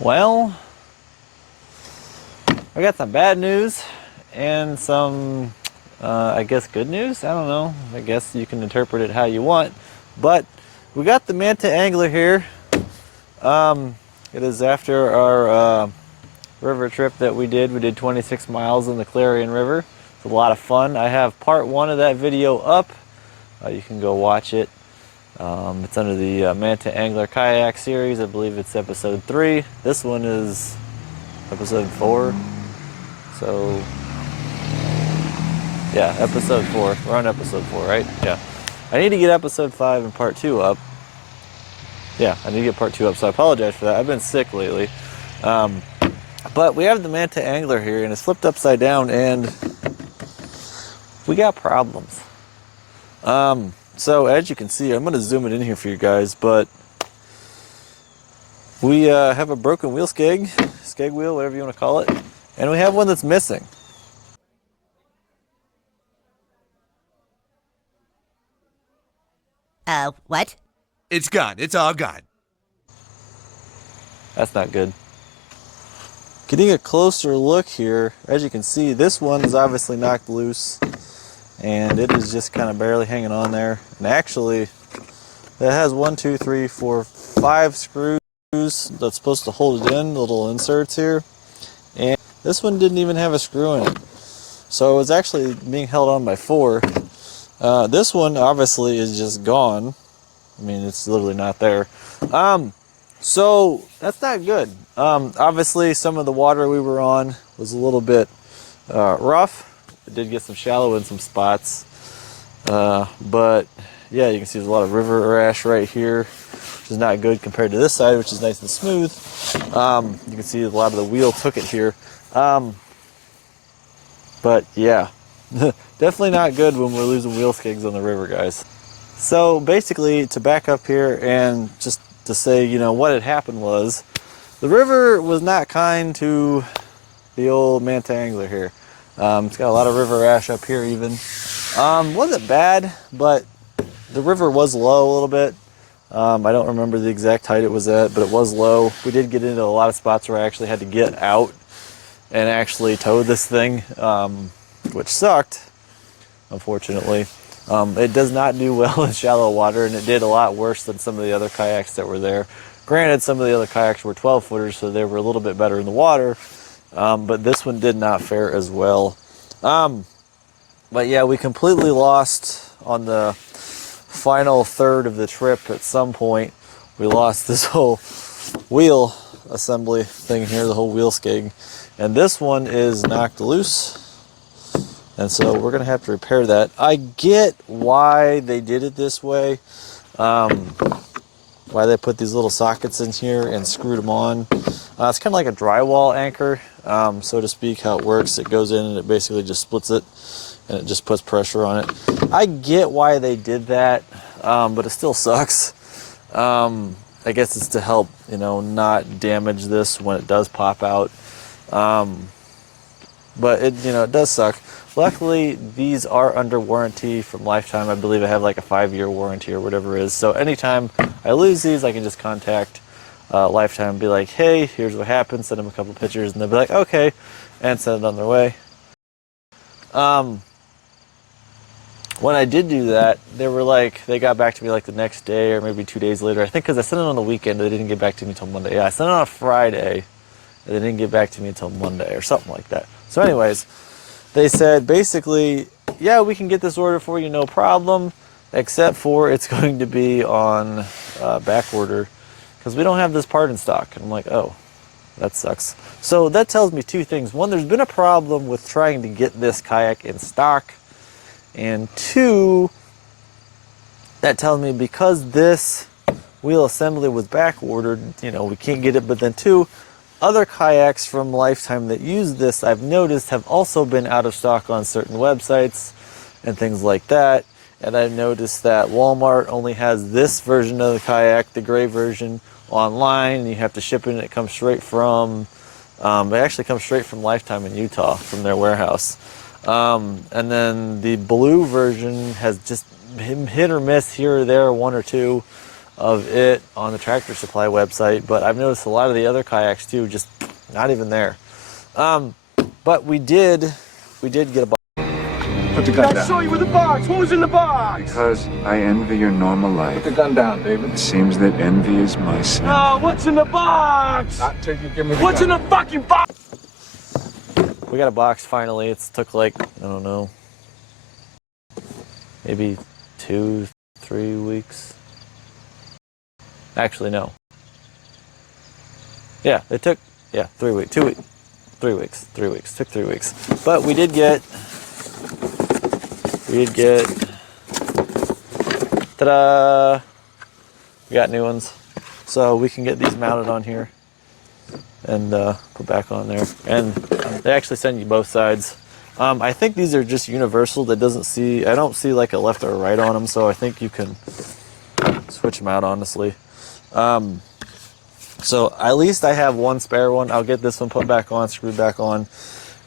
Well, I got some bad news and some, I guess, good news. I don't know. I guess you can interpret it how you want. But we got the Manta Angler here. It is after our river trip that we did. We did 26 miles in the Clarion River. It's a lot of fun. I have part one of that video up. You can go watch it. It's under the Manta Angler Kayak series. I believe it's episode 3. This one is episode 4. So, yeah, episode 4. We're on episode 4, right? Yeah. I need to get episode 5 and part 2 up. Yeah, I need to get part 2 up, so I apologize for that. I've been sick lately. But we have the Manta Angler here, and it's flipped upside down, and we got problems. So as you can see, I'm going to zoom it in here for you guys, but we have a broken wheel skeg wheel, whatever you want to call it, and we have one that's missing. What? It's gone. It's all gone. That's not good. Getting a closer look here, as you can see, this one is obviously knocked loose, and it is just kind of barely hanging on there. And actually, it has 1, 2, 3, 4, 5 screws that's supposed to hold it in, little inserts here. And this one didn't even have a screw in it. So it was actually being held on by 4. This one obviously is just gone. I mean, it's literally not there. So that's not good. Obviously, some of the water we were on was a little bit rough. It did get some shallow in some spots. But yeah, you can see there's a lot of river rash right here, which is not good compared to this side, which is nice and smooth. You can see a lot of the wheel took it here. But yeah, definitely not good when we're losing wheel skegs on the river, guys. So basically, to back up here and just to say, you know, what had happened was the river was not kind to the old Manta Angler here. It's got a lot of river rash up here even. Wasn't bad, but the river was low a little bit. I don't remember the exact height it was at, but it was low. We did get into a lot of spots where I actually had to get out and actually tow this thing, which sucked, unfortunately. It does not do well in shallow water, and it did a lot worse than some of the other kayaks that were there. Granted, some of the other kayaks were 12-footers, so they were a little bit better in the water, but this one did not fare as well. But yeah, we completely lost on the final third of the trip. At some point, we lost this whole wheel assembly thing here, the whole wheel skeg, and this one is knocked loose. And so we're going to have to repair that. I get why they did it this way, why they put these little sockets in here and screwed them on. It's kind of like a drywall anchor, so to speak, how it works. It goes in and it basically just splits it, and it just puts pressure on it. I get why they did that, but it still sucks. I guess it's to help, you know, not damage this when it does pop out. But it, you know, it does suck. Luckily, these are under warranty from Lifetime. I believe I have like a 5-year warranty or whatever it is. So anytime I lose these, I can just contact Lifetime and be like, hey, here's what happened. Send them a couple pictures, and they'll be like, okay, and send it on their way. When I did do that, they got back to me like the next day or maybe 2 days later. I think because I sent it on the weekend, they didn't get back to me until Monday. Yeah, I sent it on a Friday, and they didn't get back to me until Monday or something like that. So anyways, they said basically, yeah, we can get this order for you, no problem, except for it's going to be on back order because we don't have this part in stock. And I'm like, oh, that sucks. So that tells me 2 things. 1, there's been a problem with trying to get this kayak in stock. And 2, that tells me because this wheel assembly was back ordered, you know, we can't get it. But then 2, other kayaks from Lifetime that use this, I've noticed, have also been out of stock on certain websites and things like that. And I've noticed that Walmart only has this version of the kayak, the gray version, online, and you have to ship it, and it comes straight from, it actually comes straight from Lifetime in Utah, from their warehouse. And then the blue version has just hit or miss here or there, 1 or 2. of it on the Tractor Supply website, but I've noticed a lot of the other kayaks too, just not even there. But we did get a box. Put the gun I down. saw you with the box. What was in the box? Because I envy your normal life. Put the gun down, David. It seems that envy is my sin. No, what's in the box? Not till you give me the What's in gun. the fucking box? We got a box finally. It's took like, I don't know, maybe 2-3 weeks. Actually, no. Yeah, it took, 3 weeks. 2 weeks. 3 weeks. 3 weeks. Took 3 weeks. But we did get, ta-da! We got new ones. So we can get these mounted on here and put back on there. And they actually send you both sides. I think these are just universal. I don't see like a left or a right on them, so I think you can switch them out, honestly. So at least I have one spare one. I'll get this one put back on, screwed back on,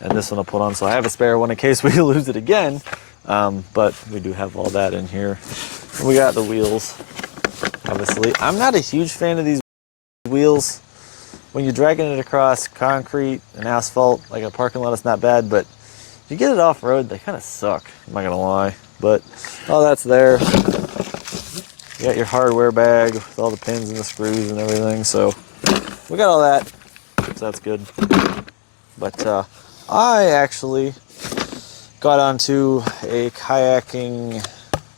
and this one I'll put on. So I have a spare one in case we lose it again. But we do have all that in here. And we got the wheels, obviously. I'm not a huge fan of these wheels. When you're dragging it across concrete and asphalt, like a parking lot, it's not bad, but if you get it off road, they kind of suck, I'm not gonna lie. But all that's there. You got your hardware bag with all the pins and the screws and everything, so we got all that, so that's good. But I actually got onto a kayaking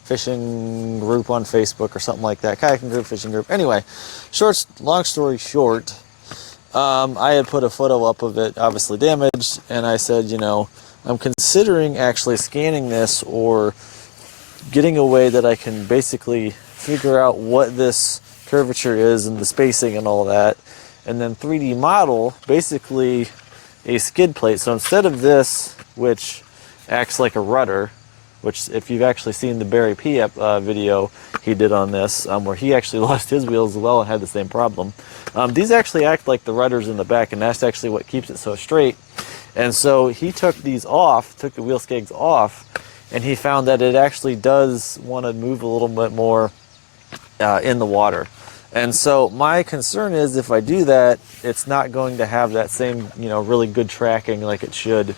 fishing group on Facebook or something like that. Kayaking group, fishing group. Anyway, long story short, I had put a photo up of it, obviously damaged, and I said, you know, I'm considering actually scanning this or getting a way that I can basically figure out what this curvature is and the spacing and all that, and then 3D model basically a skid plate. So instead of this, which acts like a rudder, which if you've actually seen the Barry P video he did on this, where he actually lost his wheels as well and had the same problem. These actually act like the rudders in the back, and that's actually what keeps it so straight. And so he took these off, took the wheel skegs off, and he found that it actually does want to move a little bit more in the water. And so my concern is if I do that, it's not going to have that same, you know, really good tracking like it should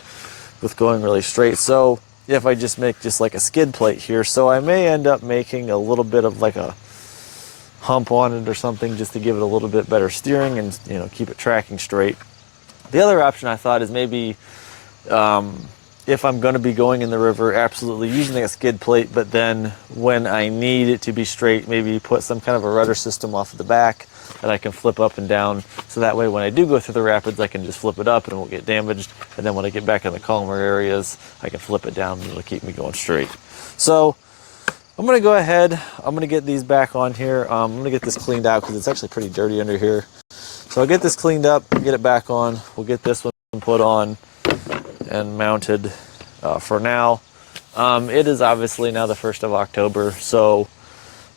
with going really straight. So if I just make just like a skid plate here, so I may end up making a little bit of like a hump on it or something just to give it a little bit better steering and, you know, keep it tracking straight. The other option I thought is maybe if I'm going to be going in the river, absolutely using a skid plate, but then when I need it to be straight, maybe put some kind of a rudder system off of the back that I can flip up and down, so that way when I do go through the rapids, I can just flip it up and it won't get damaged, and then when I get back in the calmer areas, I can flip it down and it'll keep me going straight. So I'm going to go ahead, I'm going to get these back on here. I'm going to get this cleaned out because it's actually pretty dirty under here. So I'll get this cleaned up, get it back on, we'll get this one put on and mounted for now. It is obviously now the 1st of October, so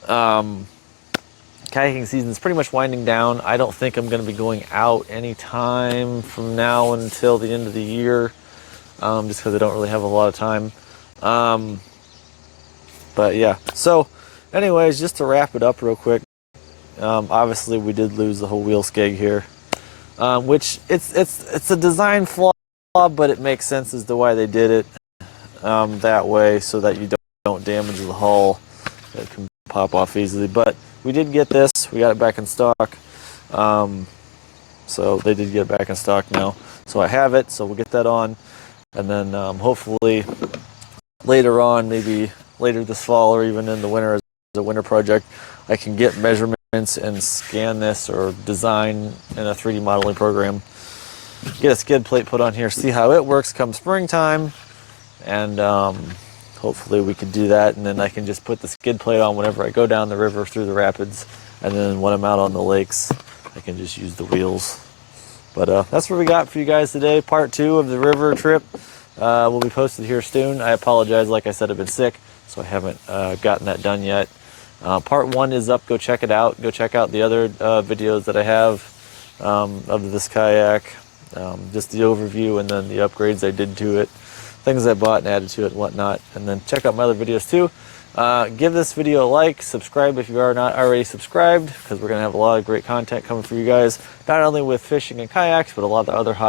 kayaking season is pretty much winding down. I don't think I'm going to be going out anytime from now until the end of the year, just because I don't really have a lot of time. But yeah, so anyways, just to wrap it up real quick, obviously we did lose the whole wheel skeg here, which it's a design flaw, but it makes sense as to why they did it that way, so that you don't damage the hull. It can pop off easily. But we did get this, we got it back in stock, so they did get it back in stock now, so I have it, so we'll get that on, and then hopefully later on, maybe later this fall or even in the winter as a winter project, I can get measurements and scan this or design in a 3D modeling program, get a skid plate put on here, see how it works come springtime, and hopefully we could do that, and then I can just put the skid plate on whenever I go down the river through the rapids, and then when I'm out on the lakes, I can just use the wheels. But that's what we got for you guys today. Part 2 of the river trip will be posted here soon. I apologize, like I said, I've been sick, so I haven't gotten that done yet. Part 1 is up, go check it out. Go check out the other videos that I have of this kayak, just the overview and then the upgrades I did to it, things I bought and added to it and whatnot. And then check out my other videos too. Give this video a like, subscribe if you are not already subscribed, because we're going to have a lot of great content coming for you guys, not only with fishing and kayaks, but a lot of the other hobbies